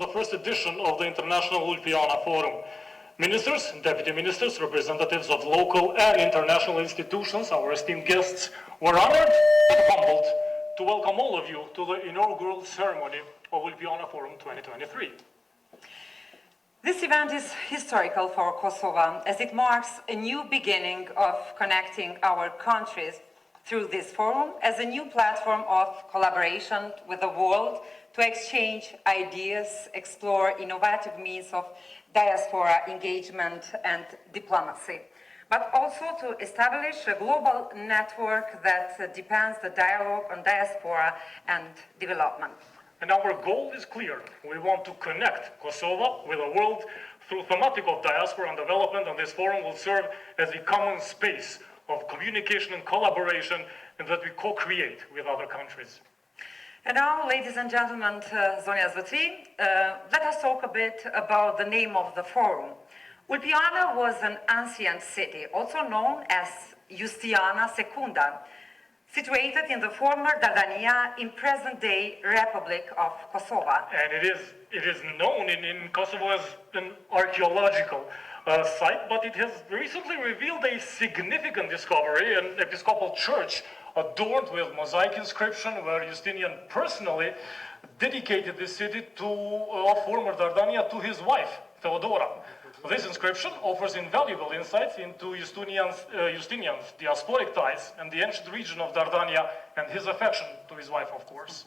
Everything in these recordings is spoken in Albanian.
the first edition of the International Ulpiana Forum. Ministers, deputy ministers, representatives of local and international institutions, our esteemed guests, were honored and humbled to welcome all of you to the inaugural ceremony of Ulpiana Forum 2023. This event is historical for Kosovo as it marks a new beginning of connecting our countries through this forum as a new platform of collaboration with the world to exchange ideas, explore innovative means of diaspora engagement and diplomacy, but also to establish a global network that deepens the dialogue on diaspora and development. And our goal is clear. We want to connect Kosovo with the world through thematic of diaspora and development, and this forum will serve as a common space of communication and collaboration and that we co-create with other countries. And now, ladies and gentlemen, Zonja Zotri, let us talk a bit about the name of the forum. Ulpiana was an ancient city, also known as Justiana Secunda, situated in the former Dardania in present-day Republic of Kosovo. And it is known in Kosovo as an archaeological site, but it has recently revealed a significant discovery, an episcopal church adorned with mosaic inscription where Justinian personally dedicated this city to former Dardania to his wife, Theodora. This inscription offers invaluable insights into Justinian's diasporic ties and the ancient region of Dardania and his affection to his wife, of course.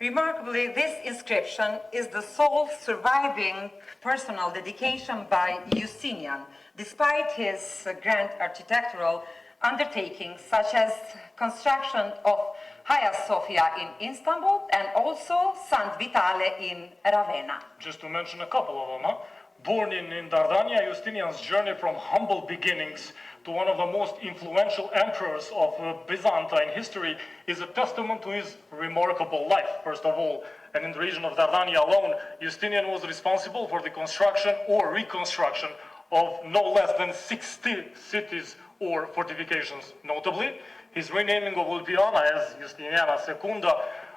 Remarkably, this inscription is the sole surviving personal dedication by Justinian, despite his grand architectural undertakings such as construction of Hagia Sophia in Istanbul and also Sant Vitale in Ravenna. Just to mention a couple of them, Born in Dardania, Justinian's journey from humble beginnings to one of the most influential emperors of Byzantine history is a testament to his remarkable life, first of all. And in the region of Dardania alone, Justinian was responsible for the construction or reconstruction of no less than 60 cities or fortifications. Notably, his renaming of Ulpiana as Justiana Secunda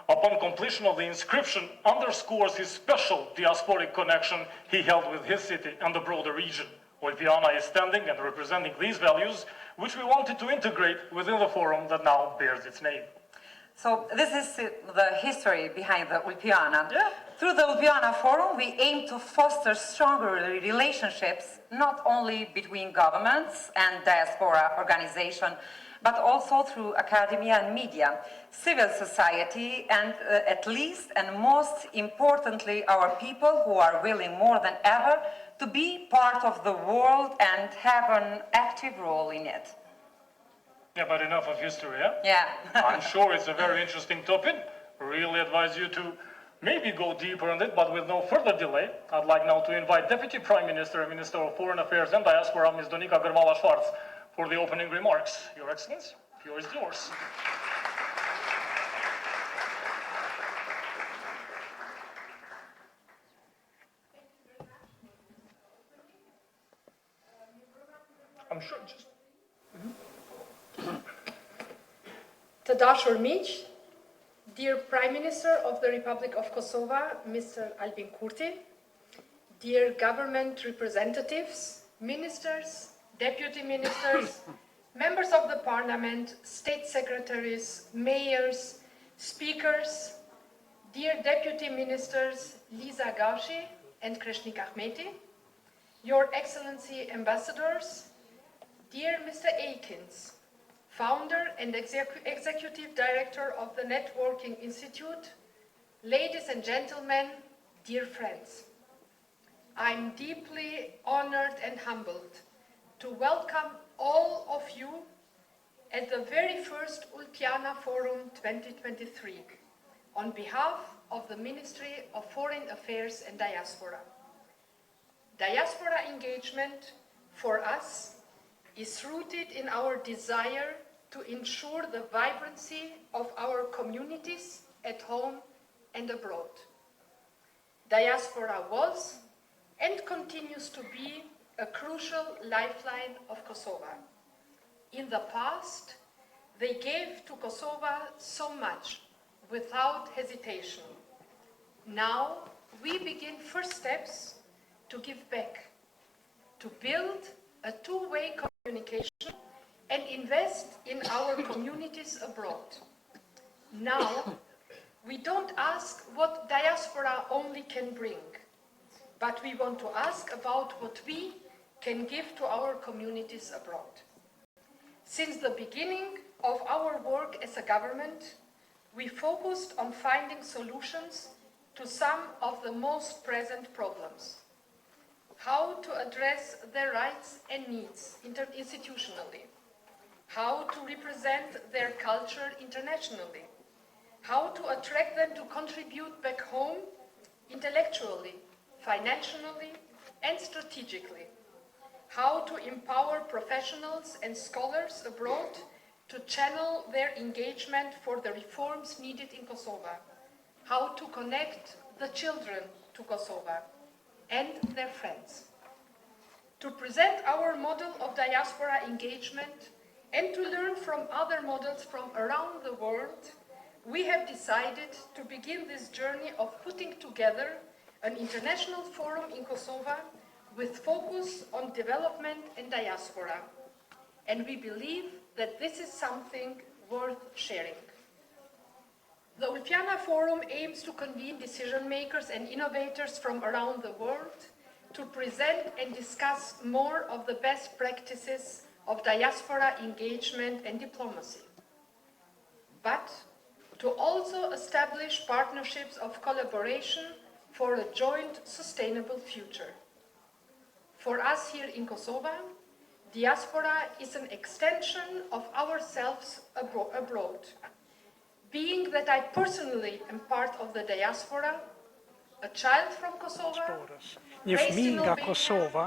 upon completion of the inscription underscores his special diasporic connection he held with his city and the broader region. Ulpiana is standing and representing these values, which we wanted to integrate within the forum that now bears its name. So this is the history behind the Ulpiana. Yeah. Through the Ulpiana Forum, we aim to foster stronger relationships, not only between governments and diaspora organizations, but also through academia and media, civil society, and at least and most importantly, our people who are willing more than ever to be part of the world and have an active role in it. Yeah, but enough of history, yeah? Yeah. I'm sure it's a very interesting topic. Really advise you to maybe go deeper on it, but with no further delay, I'd like now to invite Deputy Prime Minister and Minister of Foreign Affairs and Diaspora, Ms. Donika Grvala-Schwarz, for the opening remarks. Your Excellency, the floor is yours. I'm sure just... Të dashur miq, dear Prime Minister of the Republic of Kosovo, Mr. Albin Kurti, dear government representatives, ministers, deputy ministers, members of the parliament, state secretaries, mayors, speakers, dear deputy ministers Lisa Gashi and Kreshnik Ahmeti, Your Excellency ambassadors, dear Mr. Aikins, founder and executive director of the Networking Institute, ladies and gentlemen, dear friends, I'm deeply honored and humbled to welcome all of you at the very first Ulpiana Forum 2023 on behalf of the Ministry of Foreign Affairs and Diaspora. Diaspora engagement for us is rooted in our desire to ensure the vibrancy of our communities at home and abroad. Diaspora was and continues to be a crucial lifeline of Kosovo. In the past, they gave to Kosovo so much without hesitation. Now, we begin first steps to give back, to build a two-way communication and invest in our communities abroad. Now, we don't ask what diaspora only can bring, but we want to ask about what we can give to our communities abroad. Since the beginning of our work as a government, we focused on finding solutions to some of the most present problems. How to address their rights and needs institutionally, how to represent their culture internationally, how to attract them to contribute back home intellectually, financially, and strategically, how to empower professionals and scholars abroad to channel their engagement for the reforms needed in Kosovo, how to connect the children to Kosovo and their friends. To present our model of diaspora engagement and to learn from other models from around the world, we have decided to begin this journey of putting together an international forum in Kosovo with focus on development and diaspora. And we believe that this is something worth sharing. The Ulpiana Forum aims to convene decision makers and innovators from around the world to present and discuss more of the best practices of diaspora engagement and diplomacy, but to also establish partnerships of collaboration for a joint sustainable future. For us here in Kosovo, diaspora is an extension of ourselves abroad. Being that I personally am part of the diaspora, a child from Kosovo, Një fëmijë nga Kosova,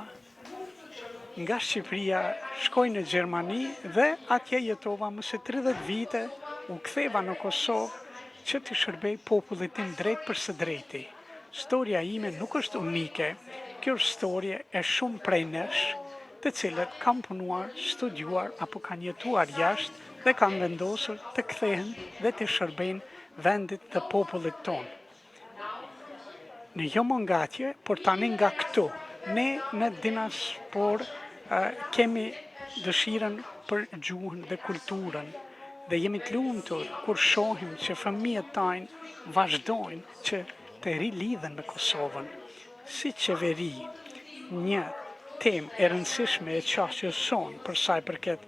nga Shqipëria, shkoj në Gjermani dhe atje jetova më se 30 vite, u ktheva në Kosovë që të shërbej popullit tim drejt për së drejti. Storia ime nuk është unike, kjo është storie e shumë prej nesh, të cilët kanë punuar, studiuar apo kanë jetuar jashtë dhe kanë vendosur të kthehen dhe të shërbejnë vendit dhe popullit tonë. Në jo më nga atje, por tani nga këtu, ne në diaspor kemi dëshirën për gjuhën dhe kulturën dhe jemi të lumtur kur shohim që fëmijët tajnë vazhdojnë që të rilidhen në Kosovën. Si qeveri, një temë e rëndësishme e qaqëson për sa i përket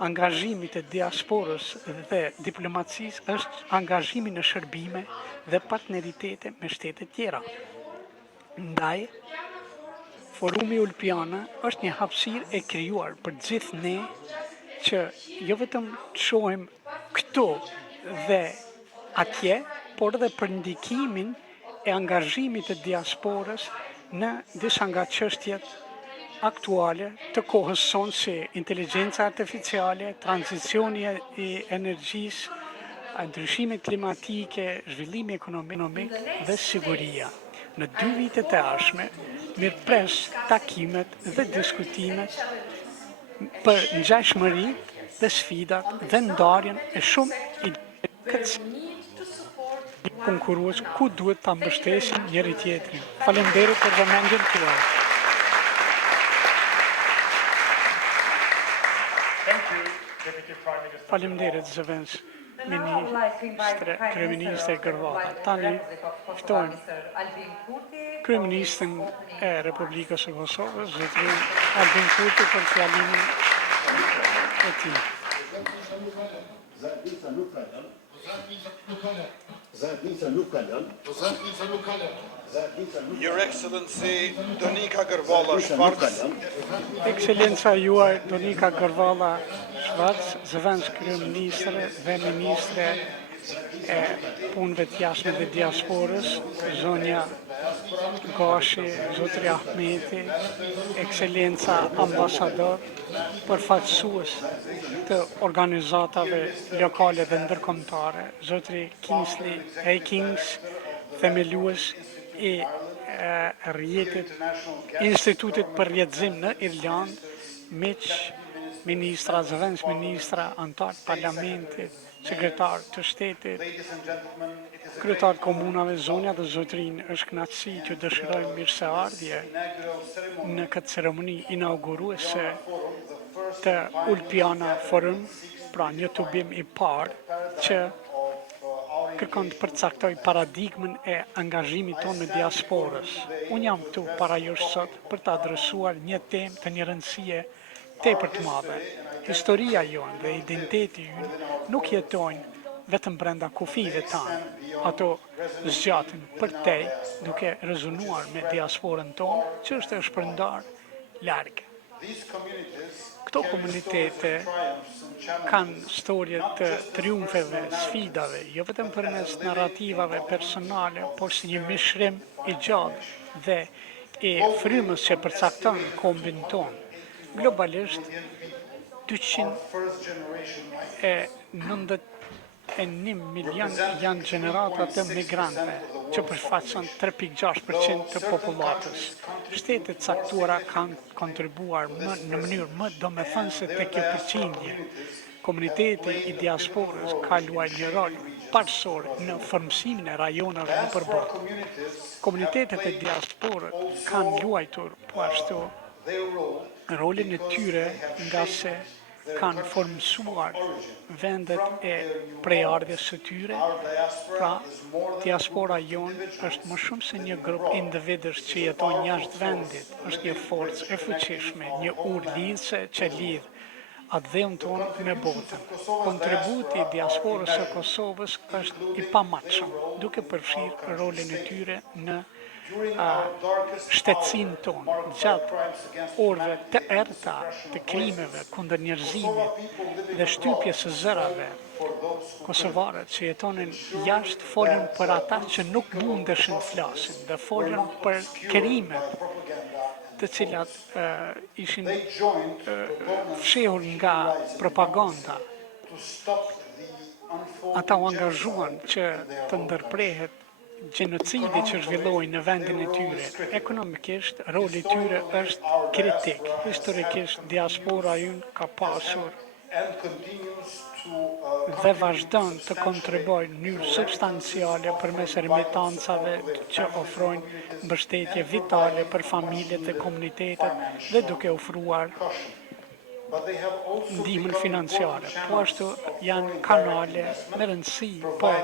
angazhimit të diasporës dhe diplomacisë është angazhimi në shërbime dhe partneritete me shtetet tjera. Ndaj, Forumi Ulpiana është një hapësirë e krijuar për gjithë ne që jo vetëm të shohim këtu dhe atje, por edhe për ndikimin e angazhimit të diasporës në disa nga çështjet aktuale të kohës sonë si inteligjenca artificiale, tranzicioni i energjisë, ndryshimet klimatike, zhvillimi ekonomik dhe siguria. Në 2 vitet e ardhshme, mirëpres takimet dhe diskutimet për ngjashmëritë dhe sfidat dhe ndarjen e shumë konkurrues ku duhet ta mbështesin njëri tjetrin. Faleminderit për vëmendjen tuaj. Faleminderit zëvendës Kryeministre Gërvalla. Tani ftojmë Kryeministrin e Republikës së Kosovës, zotrin Albin Kurti për fjalimin e tij. Your Excellency Donika Gërvalla-Shvarc, Ekscelenca juaj Donika Gërvalla-Shvarc, zëvendës kryeministre dhe ministre e punëve të jashtme dhe diasporës, zonja Gashi, zotri Ahmeti, Ekscelenca ambasador, përfaqësues të organizatave lokale dhe ndërkombëtare, zotri 𝐫𝐭𝐤𝐥𝐢𝐯𝐴, themelues i rrjetit Institutit për Rrjetësim në Irlandë, miq, ministra, zëvendës ministra, antar parlamentit, sekretar të shtetit, Kryetarët komunave, zonja dhe zotrin, është kënaqësi që dëshirojmë mirëseardhje në këtë ceremoni inauguruese të Ulpiana Forum, pra një tubim I parë që kërkon të përcaktoj paradigmën e angazhimit tonë në diasporës. Unë jam këtu para jush sot për të adresuar një temë të një rëndësie tepër të madhe. Historia jonë dhe identiteti ynë nuk jetojnë vetëm brenda kufive tanë. Ato zgjatin përtej duke rezonuar me diasporën tonë që është e shpërndar largë. Këto komunitete kanë storje të triumfeve, sfidave, jo vetëm përmes narrativave personale, por si një mishrim I gjallë dhe I frymës që përcakton kombin tonë. Globalisht, 291 milion janë gjenerata të migrante, që përfaqëson 3,6% të popullatës. Shtetet caktuara kanë kontribuar në mënyrë më domethënëse te kjo përqindje. Komuniteti I diasporës ka luajtur një rol parsor në formësimin e rajoneve në përballë. Komunitetet e diasporës kanë luajtur po ashtu rolin e tyre nga se kanë formësuar vendet e prejardhjes së tyre, pra diaspora jonë është më shumë se një grup individësh që jeton jashtë vendit, është një forcë e fuqishme, një urë lidhëse që lidh atë dheun tonë me botën. Kontributi I diasporës së Kosovës është I pamatshëm, duke përfshirë rolin e tyre në shtetësinë tonë, gjatë orëve të errëta të krimeve kundër njerëzimit dhe shtypjes së zërave. Kosovarët që jetonin jashtë folën për ata që nuk mundeshin të flasin dhe folën për krimet të cilat ishin fshehur nga propaganda. Ata u angazhuan që të ndërprehet gjenocidi që zhvilloi në vendin e tyre. Ekonomikisht, roli I tyre është kritik. Historikisht, diaspora ynë ka pasur dhe vazhdon të kontribuojë në mënyrë substanciale përmes remitancave që ofrojnë mbështetje vitale për familjet dhe komunitetet dhe duke ofruar ndihmën financiare. Po ashtu janë kanale me rëndësi për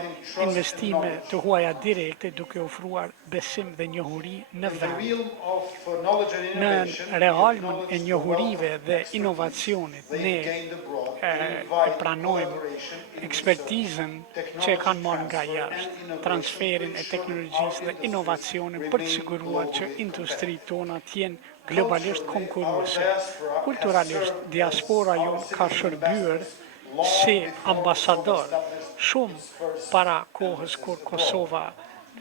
investime të huaja direkte duke ofruar besim dhe njohuri në vend. Në realmën e njohurive dhe inovacionit, ne e pranojmë ekspertizën që e kanë marrë nga jashtë, transferin e teknologjisë dhe inovacionin për të siguruar që industritë tona të jenë globalisht konkurruese. Kulturalisht, diaspora jonë ka shërbyer si ambasador shumë para kohës kur Kosova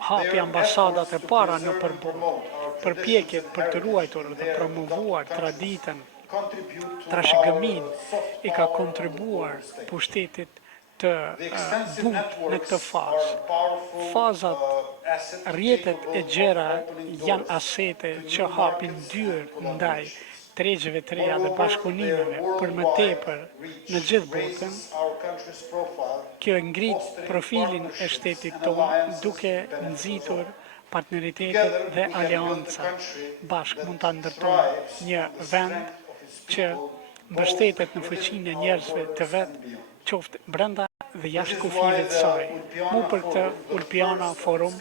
hapi ambasadat e para në përballë. Përpjekjet për të ruajtur dhe promovuar traditën, trashëgëminë I ka kontribuar pushtetit të butë në këtë fazë. Fazat, rrjetet e gjera janë asete që hapin dyrë ndaj tregjeve të reja dhe bashkëpunimeve për më tepër në gjithë botën. Kjo ngrit profilin e shtetit tonë duke nxitur partneritetet dhe aleanca. Bashkë mund ta ndërtojmë një vend që mbështetet në fuqinë e njerëzve të vet, qoftë brenda dhe jashtë kufive të saj. Mu për këtë Ulpiana Forum,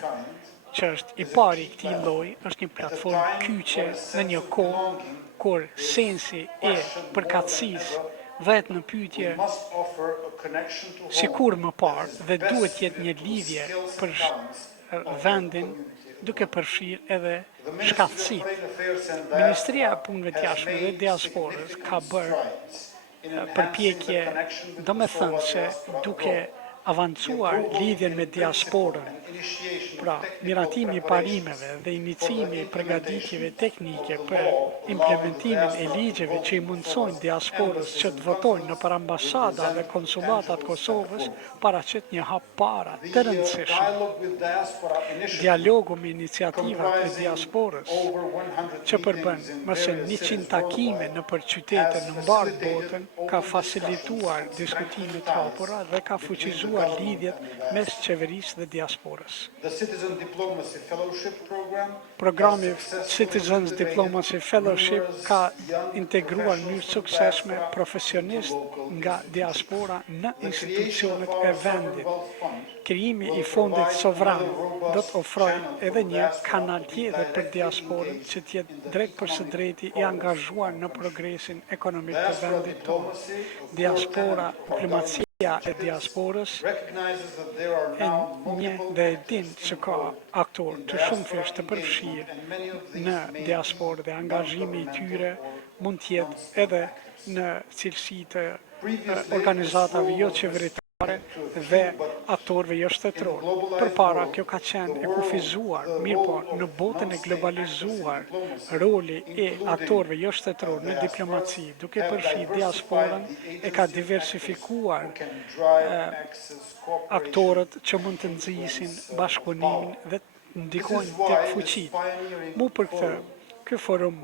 që është I pari I këtij lloji, është një platformë kyçe në një kohë kur sensi e përkatësisë vëhet në pyetje sikur më parë dhe duhet jetë një lidhje për vendin duke përfshirë edhe shkallësitë. Ministria e Punëve të Jashtme dhe Diasporës ka bërë përpjekje domethënëse duke avancuar lidhjen me diasporën. Pra, miratimi I parimeve dhe inicimi I përgatitjeve teknike për implementimin e ligjeve që I mundsojnë diasporës që të votojnë në për ambasada dhe konsulatat Kosovës paraqet një hap para të rëndësishëm. Dialogu me iniciativat e diasporës që përbën më se 100 takime në për qytete në mbarë botën ka facilituar diskutime të hapura dhe ka fuqizuar normalizuar lidhjet mes qeverisë dhe diasporës. The Citizen Diplomacy Fellowship Program Programi Citizens Diplomacy Fellowship ka integruar në mënyrë suksesshme profesionistë nga diaspora në institucionet e vendit. Krijimi i fondit sovran do të ofrojë edhe një kanal tjetër për diasporën që të jetë drejt për së drejti i angazhuar në progresin ekonomik të vendit tonë. Diaspora, diplomacia e diasporës e një dhe e din që ka aktorë të shumë fish të përfshirë në diasporë dhe angazhimi i tyre mund të jetë edhe në cilësi të organizatave jo qeveritare dhe aktorëve jo shtetëror. Përpara kjo ka qenë e kufizuar, mirë po në botën e globalizuar, roli e aktorëve jo shtetëror në diplomaci, duke përfshirë diasporën, e ka diversifikuar aktorët që mund të nxisin bashkëpunimin dhe ndikojnë tek fuqitë. Mu për këtë, ky forum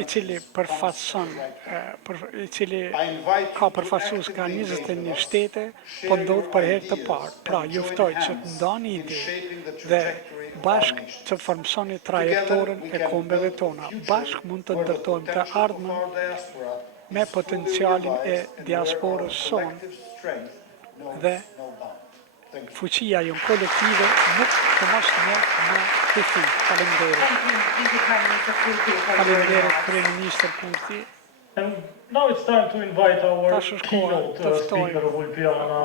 i cili përfaqëson, i cili ka përfaqësues nga 21 shtete, po ndodh për herë të parë. Pra, ju ftoj që të ndani ide dhe bashk të formsoni trajektorën e kombeve tona. Bashk mund të ndërtojmë të ardhmen me potencialin e diasporës sonë dhe fuqia jonë kolektive nuk të mos një në këfi. Faleminderit. Faleminderit Kryeministër Kurti. And now it's time to invite our Tash është koha keynote të speaker of ftojmë Ulpiana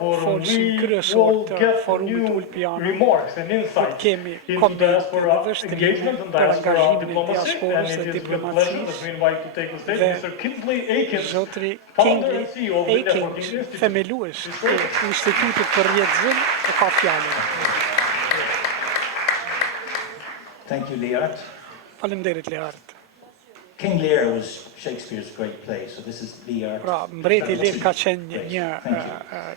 forum. folësin We kryesor will të get Forumit new Ulpiana. remarks and Ku insights kemi into kombet diaspora dhe vështrime engagement and për diaspora angazhimin e diplomacy, and diasporës it dhe is with pleasure that diplomacisë. we invite to take the stage Dhe Mr. Kingsley Akins, Zotri founder Kingsley and CEO of the Networking Alex, Institute. themelues e Institutit për Rrjedhësim, e ka fjalën. Thank you, Leart. Faleminderit Leart. King Lear was Shakespeare's great play, so this is Lear. Pra, mbreti Lear ka qenë një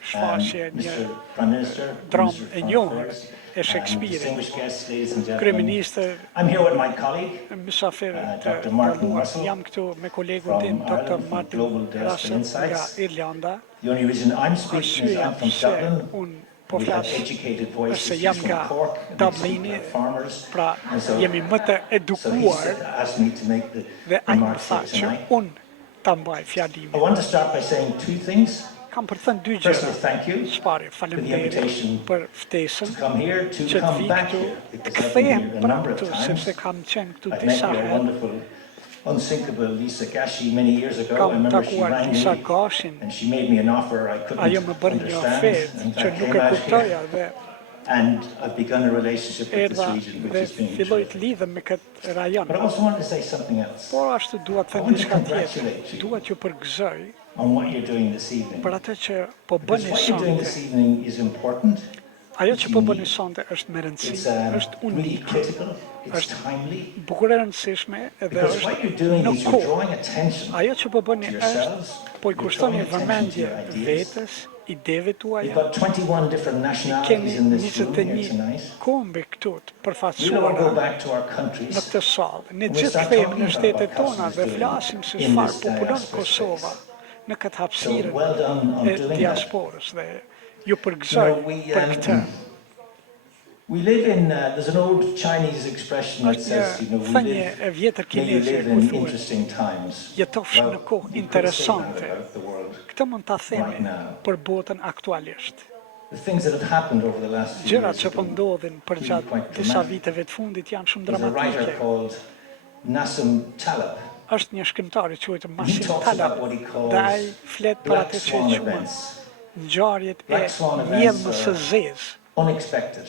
shfaqje, një Prime Minister, dramë e Minister of njohur Affairs, e Shakespeare-it. distinguished guests, ladies and gentlemen. Kryeministër, I'm here with my colleague mysafir të Dr. Martin ndaluar, Russell jam këtu me kolegun from tim, Ireland, Dr. from Martin Global Diaspora Russell nga Insights. Irlanda. The only reason I'm speaking is Arsyeja I'm from pse Dublin. unë po We have flas educated është voices se jam from nga Cork, and Dublini, they farmers. pra And so, jemi më të so he edukuar asked me to make the dhe ai më remarks tha here që tonight. unë ta mbaj I fjalimin. want to start by saying two things. Kam për të thënë dy Firstly, gjëra. thank you Shpari, faleminderit invitation për ftesën to come here, to që të come vi back këtu, here, të because I've been kthehem here a prapë number of këtu, times. sepse kam qenë këtu I've met disa your herë. wonderful, unsinkable Lisa Gashi many years ago. I Kam remember she takuar rang Lisa me Gashin, and she made me an offer I couldn't ajo më bëri një ofertë understand. And që I nuk came e out kuptoja here dhe and I've begun a relationship with this erdha region, dhe which has been filloj të terrific. lidhem me këtë rajon. But I also wanted to say something else Por ashtu dua të I them want to diçka tjetër. congratulate you. Dua t'ju përgëzoj on what you're doing this evening. për atë që po Because bëni what you're doing sonte. this evening is important. Ajo it's që po bëni unique. sonte është me rëndësi, It's është really unike, critical. It's është timely. bukur e rëndësishme edhe Because what you're është doing në is you're kohë. drawing attention Ajo që po bëni to është yourselves. po i You're kushtoni drawing attention to vëmendje your ideas. vetes, ideve tuaja. You've got 21 different Kemi nationalities in this room here 21 tonight. kombe këtu të We all go përfaqësuara back to our në countries. këtë sallë. Ne We gjithë start kthehemi talking në about shtetet what tona Kosovo dhe is flasim se doing in çfarë this populon diaspora Kosova space. në këtë So hapësirën well done on e doing that. diasporës dhe ju përgëzoj për këtë. We live in, there's an old Chinese expression that Është says, një we thënie live, e vjetër may you kineze live ku in thuhet interesting times. jetofsh në kohë you could say that interesante. about the world. Këtë mund ta themi Right now. për botën aktualisht. The things that have happened over the last few Gjërat years që have po been ndodhin për really gjatë quite disa dramatic. viteve të fundit janë shumë There's a writer dramatike. called Nassim Taleb. Është një shkrimtar i quajtur He Masim talks Talab about what he calls dhe ai flet për black atë që swan quhen events. ngjarjet e Black swan events mjellmës së are zezë. unexpected.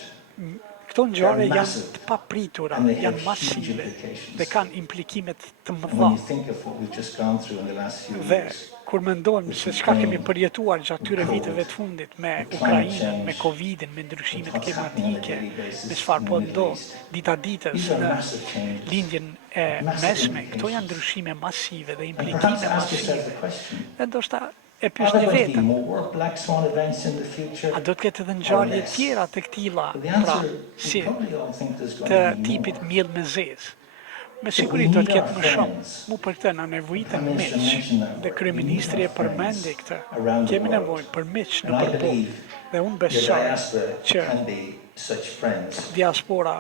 Këto ngjarje janë massive. të papritura, And they have janë huge masive implications. dhe kanë implikimet të And mëdha. when you think of what we've just gone through in the last few Dhe years, kur mendojmë se çka kemi përjetuar gjatë tyre viteve të fundit me Ukrainën, me Covidin, me ndryshimet klimatike, me çfarë po ndodh dita ditës these are në massive changes. lindjen e mesme, këto janë ndryshime masive dhe And implikime perhaps ask yourself masive. the question, Dhe ndoshta e are pyesni there going to be veten, more black swan events in the future? a do të ketë edhe ngjarje tjera të këtilla, The pra answer, we si probably all think there's going të to be tipit more. miell me zezë. Me siguri do të ketë më shumë. Mu për këtë na nevojitën miq. Dhe kryeministri e përmendi këtë. Kemi nevojë për miq në përballje. Dhe unë besoj që diaspora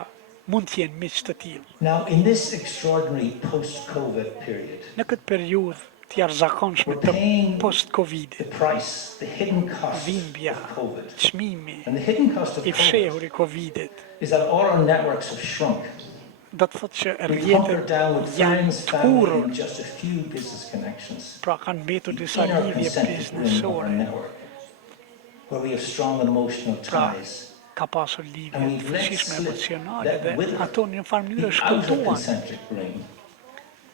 mund të jenë miq të tillë. Now, in this extraordinary post-COVID period, Në këtë periudhë të jashtëzakonshme të post-Covidit, the price, the hidden cost dhimbja, of COVID, çmimi and the hidden cost of i COVID fshehur i Covidit, is that all our networks have shrunk. do të thotë që We've hunkered down rrjetet with janë friends, të family, kurrur, and just a few business connections. pra kanë mbetur disa In our lidhje concentric ring of our biznesore, network, where we have strong emotional pra ties, ka pasur lidhje and të we've let fuqishme slip emocionale that dhe with ato në një farë mënyrë the outer shkëltuan. concentric ring,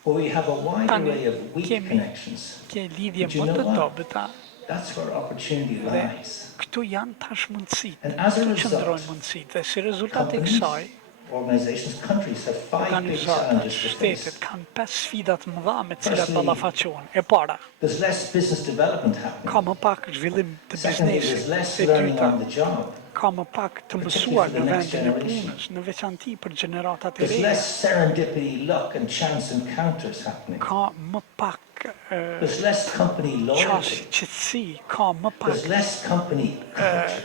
where we have a wide Tani array of weak kemi connections. ke lidhje But you më know të what? dobëta That's where opportunity dhe lies. këtu janë tash mundësitë, And as a këtu result, qëndrojnë mundësitë dhe si rezultat e companies, kësaj, organizations, countries have 5 big organizatat, challenges to shtetet face. kanë 5 sfida të mëdha me të cilat Firstly, ballafaqohen. E para, There's less business development happening. ka më pak zhvillim të Secondly, there's biznesit. less E learning dyta, on the job. ka më pak të mësuar Particularly në for the next vendin e generation. punës, në veçanti për gjeneratat e There's reja. less serendipity, luck, and chance encounters happening. Ka më pak There's less company qasje, loyalty. qetësi, ka më pak There's less company culture.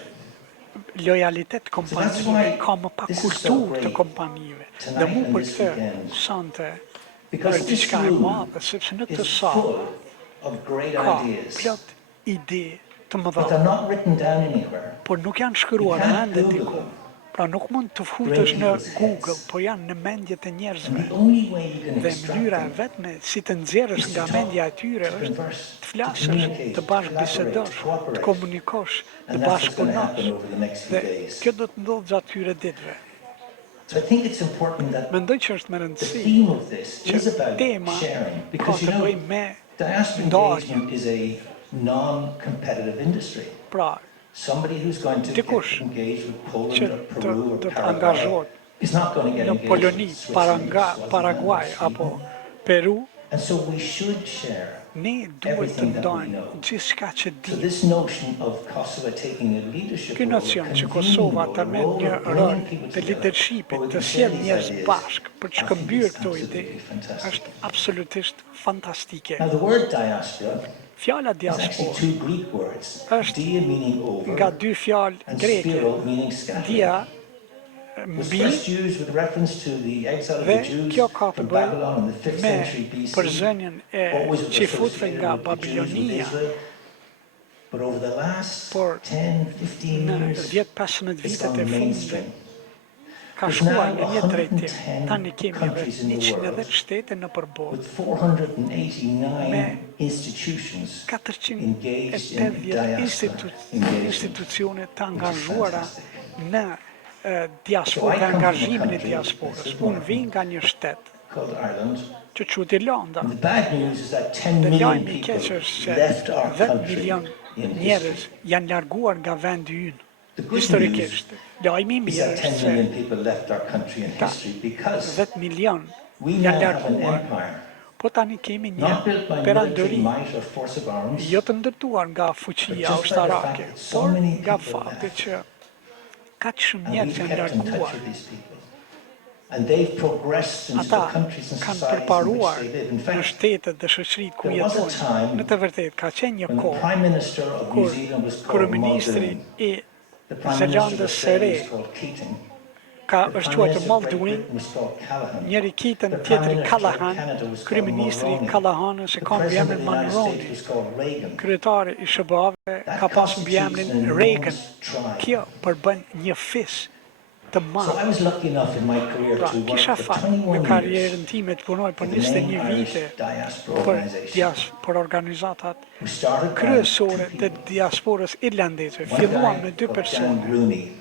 lojalitet that's kompanive, why ka më pak this is so kulturë të great kompanive. tonight Dhe mu and për this këtë weekend. sante Because është this diçka e room madhe, sepse në këtë is salë full of great ka ideas, plot ide të but they're mëdha, not written down anywhere. por nuk janë shkruar You can't ende Google diku. them. Pra nuk mund të futesh në people's Google, heads. por janë në mendjet e And njerëzve. the only way you can Dhe extract mënyra e them vetme si të nxjerrësh is to nga talk, mendja e tyre to është converse, të to flasësh, communicate, të to bashkëbisedosh, collaborate, to të cooperate. komunikosh, të And that's what's going to bashkëpunosh. happen over the next few Dhe days. kjo do të ndodhë gjatë këtyre ditëve. So I think it's important that Mendoj që është me the rëndësi theme of this që is about tema sharing. ka Because, të bëjë me diaspora ndarje. engagement is a non-competitive industry. Pra, Somebody who's going to Dikush get engaged with Poland që or Peru or do të Paraguay angazhohet is not going to get në engaged Poloni, with Switzerland or Paraguay Swaziland or apo Sweden. Peru, And so we should share. ne duhet të Everything that we ndajmë know. gjithçka që So di. this notion of Kosovo taking a leadership Ky role, nocion që convening Kosova role, të a merr role një of rol bringing people të together, leadershipit, where we të can sjell share these njerëz ideas, bashk për të I think shkëmbyer it's këto ide, absolutely fantastic. është absolutisht fantastike. Now the word diaspora Fjala is actually diaspor two Greek words. Është Dia meaning over nga dy fjalë and greke, spiro meaning scattering. dia Was mbi first used with reference to the exile of dhe the Jews kjo ka të from bëjë Babylon in the 5th me century BC. përzënien e Always was qifutëve nga associated with the Jews with Babilonia, Israel. But over the last por 10, 15 në years, 10-15 it's vitet gone e fundit mainstream. ka There's shkuar now në një drejtim. 110 Tani kemi countries in the 110 world shtete në përballë, with 489 Me institutions 480 engaged in diaspora engagement. institucione të Which is angazhuara fantastic. në diasporë, So I dhe come from a angazhimin e country diasporës. that's Unë vi nga një shtet called Ireland. që quhet Irlanda. And the bad news is that 10 Dhe million lajmi i people keq është se left our 10 country milion in njerëz history. janë larguar nga vendi ynë. The good Historikisht. Lajmi i Is mirë that 10 është million se people left our country in history because 10 milion we now janë have an larguar. empire Po tani kemi një not built by military perandori might or force of arms, jo të ndërtuar nga fuqia But just by the ushtarake, fact that so por many nga people fakti left. që kaq shumë and njerëz we've janë kept in touch larguar. with these people. And they've progressed into the Ata countries and kanë societies in which përparuar they live. In në fact, shtetet dhe shoqëritë ku there was a jetojnë. time Në të vërtetë ka qenë një when the kohë Prime Minister of New kur Zealand was called kryeministri Muldoon, i the Prime Minister of Zelandës së Australia Re was called Keating, ka the është Prime quajtur Minister of Great Muldoon, Britain was called Callaghan, njëri Keaton, the Prime tjetri Minister of Callaghan, Canada was called kryeministri Mulroney, Callahanës e the ka mbi President of emrin the United States Mulroney, was called Reagan. kryetari i SBA-ve ka That pas mbi constitutes emrin an Reagan. enormous tribe. Kjo përbën një fis të So madh. I was lucky enough in my career Pra, to work kisha for fat 21 në years karrierën time të punoj për for the main 21 Irish vite diaspora për, organization. për organizatat We started by kryesore two të people. diasporës irlandeze. One Filluam guy me dy called persone. Dan Rooney,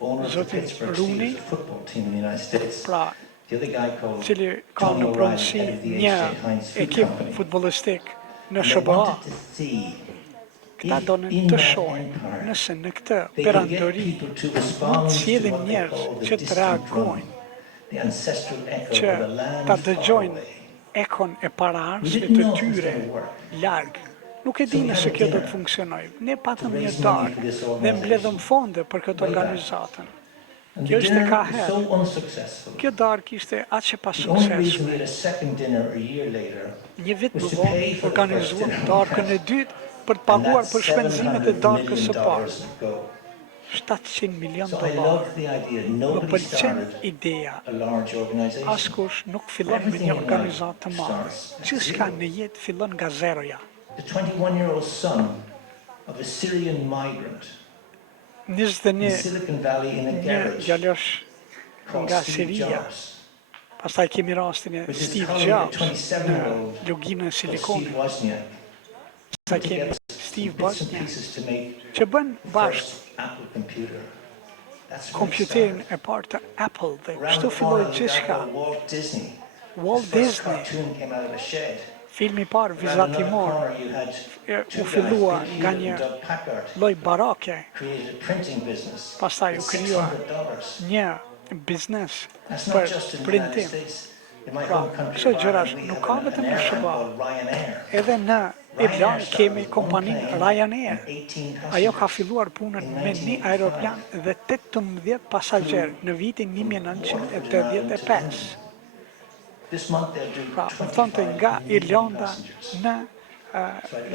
owner of the Zotin Pittsburgh Rooney, Steelers, a football team in the United States. Pra, The other guy called cili ka Tony në O'Reilly, pronësi head of the një H.J. Heinz Food ekip Company. futbollistik në And they SBA. wanted to see Këta if donin in të that shohin empire nëse në këtë they could get perandori people to mund respond të to sjellin what they njerëz call the që të distant reagojnë, drum, the ancestral echo që of a land ta far dëgjojnë away. ekon e paraardhësve We didn't të know if it was tyre gonna work. larg. Nuk e So we dinë had se a kjo do dinner të funksionojë. Ne patëm to një raise money darkë for this dhe organization. mbledhëm fonde për këtë Way back. organizatën. And Kjo the ishte ka dinner was herë. so unsuccessful. Kjo darkë ishte aq e The only reason we pasuksesshme. had a second dinner a year later Një vit was më to vonë pay for the first organizuam dinner. darkën e dytë për të And paguar that's për shpenzimet e $700 darkës million së parë. to go. 700 milion So I dollar. love the idea. Më Nobody pëlqen started ideja. a large organization. Askush nuk fillon me Everything një in life organizat të madhe. starts at Gjithçka zero. në jetë fillon nga zeroja. The 21-year-old son of a Syrian migrant in 21 Silicon Valley in a një garage djalosh nga called Steve Siria. Jobs, Pastaj kemi rastin e with his Steve colleague, a Jobs në 27-year-old luginën e called Steve Silikonit. Wozniak, Sa put kemi together Steve bits and Wozniak pieces to make që bën the bashkë first Apple computer. That's when it kompjuterin started. e parë të Apple dhe Around kështu the filloi corner, you gjithçka. got Walt Disney. Walt His first Disney, cartoon came out of a shed. filmi i parë Around another vizatimor, corner, you had two u guys, fillua Bill nga Hewlett një and Doug Packard, lloj barake, created a printing business pastaj u with krijua $600. një biznes That's not për just in the United printim. States. In my Pra, home country këto of gjërash Ireland, we nuk have ka an vetëm në airline SBA. called Ryanair. Edhe në Irland kemi kompaninë Ryanair. and 18 Ajo ka passengers. filluar punën me një aeroplan dhe 18 pasagjerë në vitin 1985. This month they'll do Pra, më thonte 25 nga million Irlanda passengers. në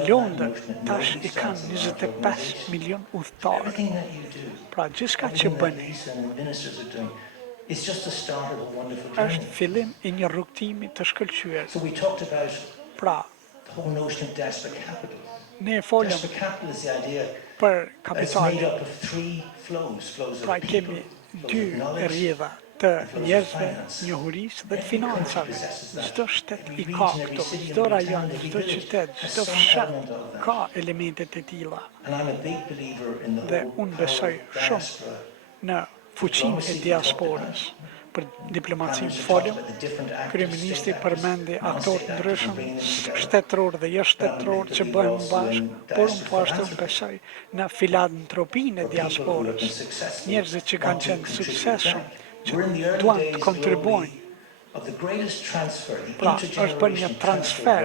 Londër tash i kanë 25 milion udhëtarë. Everything that you do, Pra, gjithçka që everything that bëni Lisa and the ministers are doing, it's just the start of a wonderful është journey. fillim i një rrugtimi të shkëlqyer. So we talked about Pra, the whole notion of desperate capital. ne folëm Desperate capital is the idea për that it's made kapitalin. up of three flows Pra, of people, kemi flows dy of knowledge, rrjedha të and flows of njerëzve, finance. njohurisë dhe të Every country financave. possesses that. Çdo shtet Every i region, ka every këto, city, çdo every rajon, town, every çdo village qytet, has çdo some fshat element of that. ka elementet e tilla. And I'm a big believer in the Dhe whole unë power besoj of shumë diaspora. në fuqinë e diasporës. Për diplomacinë folëm, kryeministri përmendi aktorë të ndryshëm, shtetëror dhe jo shtetëror që bëhen bashkë, por unë po ashtu besoj në filantropinë e diasporës. Njerëzit që kanë qenë suksesshëm, që duan të kontribuojnë. Pra, është bërë një transfer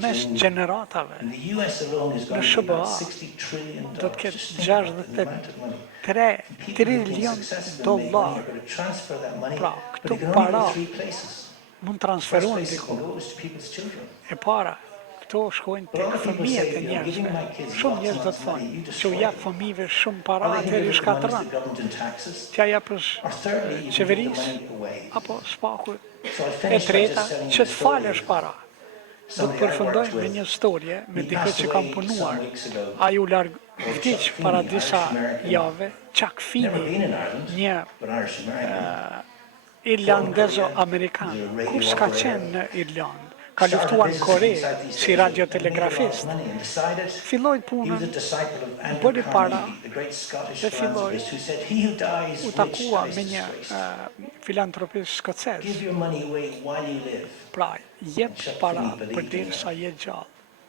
mes gjeneratave. In the US alone is going Në to be SBA about $60 trillion. do të ketë Just think about the amount of money. 63 People who've been trilion successful and make money dollar are going to transfer that money, Pra, but këtu it can only para go three places. mund First transferohen place it diku. can go is to people's children. E para, këto shkojnë But a lot tek of people fëmijët say, e giving njerëzve. my kids Shumë lots njerëz and do lots të of money, thonë, you që u destroy jap them. fëmijëve shumë para, Or they can atëherë i give the money to shkatërron. the government in taxes. T'ja japësh Or thirdly, you can give the qeverisë money away. apo spakut. So I E finished by treta, just telling që you të a story. falësh para. Do të Somebody I përfundoj worked me with. një storje me He dikë passed që kam away punuar. some weeks ago. Ai u larg vdiq Chuck para Feeney, disa Irish-American. jave, Chuck Never Feeney, been in Ireland, një but Irish-American. irlandezo-amerikan, kur s'ka qenë në Irlandë, ka luftuar në Kore si radiotelegrafist, filloi punën, bëri para dhe filloi u takua me një filantropist skocez. Pra, jep para përderisa je gjallë.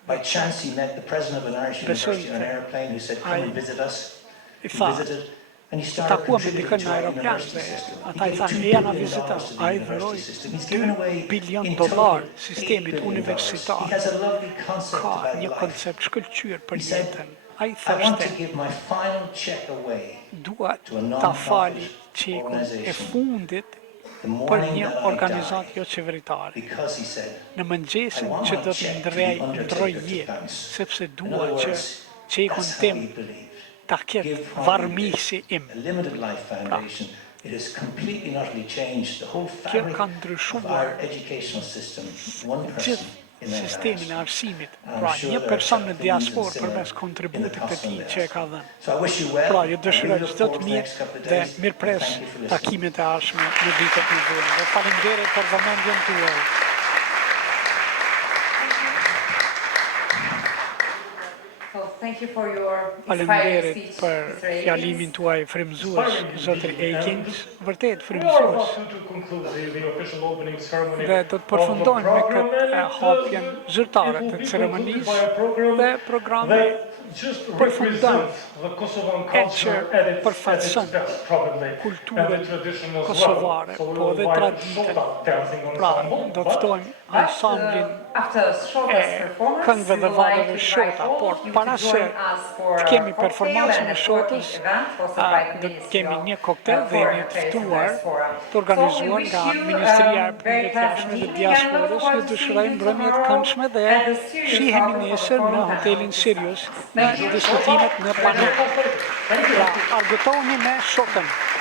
By chance, he met the president of an Irish university on an airplane who said, "Come and visit us." I He tha, visited, and he u started takua me contributing dikën to në our aeroplan university dhe system. ata i He thanë, gave e janë $2 vizita, billion to the a i university dhëroi system. He's given away 2 bilion in dollar total sistemit $8 billion. universitar. He has a lovely concept Ka about një life. koncept shkëlqyer për He said, jetën. Ai I want to thashte, give my final check away duat to a ta fali non-profit qekun e organization fundit the për morning një that I organizat die. jo qeveritare. Because he said, Në mëngjesin I want që my do të check to ndroj the undertaker to jetë, bounce. sepse In dua other që words, qekun that's how tim he believed. ta ketë Give how he varmisi lived. im. A limited life foundation. It has completely and utterly changed the whole fabric ka of ndryshuar our educational system. One person gjithë in that sistemin e house. arsimit. I'm Pra, sure një there are person në Chuck diasporë Feeneys përmes in kontributit the të tij Cosmo që e desk. ka dhënë. So I wish you well. Pra, ju I dëshiroj really look çdo të forward to the mirë next couple of dhe days. mirëpres Thank you for listening. takimet e ardhshme në ditët e vijnë. Dhe faleminderit për vëmendjen tuaj. So thank you for your inspiring Faleminderit speech, për Mr. Higgins. fjalimin tuaj frymëzues, zotri 𝐫𝐿, vërtet We are frymëzues. about to conclude the official opening ceremony Dhe do të përfundojmë me këtë hapjen zyrtare të ceremonisë dhe programi just përfundon represent the Kosovan e që culture at its përfaqëson best, probably, kulturën and the tradition as kosovare, well. So we po will dhe invite traditën. Shota dancing Pra, ensemble, do të but ftojmë But ansamblin after Shota's e performance, këngëve we dhe would like valeve to Shota, invite all por of you para to se të kemi performansën e sotës, do të kemi një koktel dhe një të ftuar të organizuar nga Ministria e Punëve të Jashtme dhe Diasporës. Ju dëshirojmë mbrëmje të këndshme dhe shihemi nesër në hotelin Sirius në diskutimet në panel. Pra, argëtohuni me shokën.